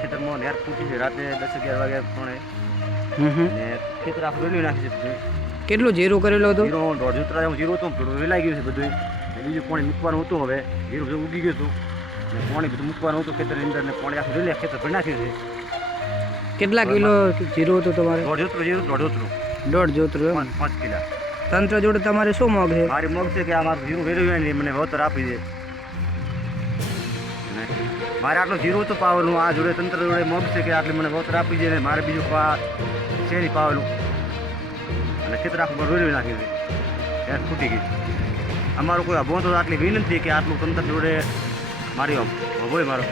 ખેતરમાં નેર ફૂટી છે. રાતે દસ અગિયાર વાગે પણ ને ખેતર આખું રેલી નાખી છે કેટલું જીરું કરેલું હતું? જીરો દોઢ જીરો હું જીરો હતું થોડું વેલાઈ ગયું છે બધું. બીજું પાણી મૂકવાનું હતું હવે. જીરો બધું ઉગી ગયું હતું. ને પાણી બધું મૂકવાનું હતું ખેતરની અંદર ને પાણી આખું રેલી ખેતર ભરી નાખ્યું છે. કેટલા કિલો જીરું હતું તમારે? દોઢ જોતરું જીરું દોઢ જોતરું દોઢ જોતરું પાંચ કિલા. તંત્ર જોડે તમારે શું મગ છે? મારી મગ છે કે આ મારું જીરું નહીં મને વળતર આપી દે. મારે આટલું જીરું હતું પાવેલું આ જોડે તંત્ર જોડે મગ છે કે આટલી મને વોતર આપી દે ને મારે બીજું પા છે નહીં પાવેલું અને ખેતર આખું રોડી નાખી છે. ત્યાં ફૂટી ગઈ અમારું કોઈ અભો તો આટલી વિનંતી કે આટલું તંત્ર જોડે મારી હોય મારો.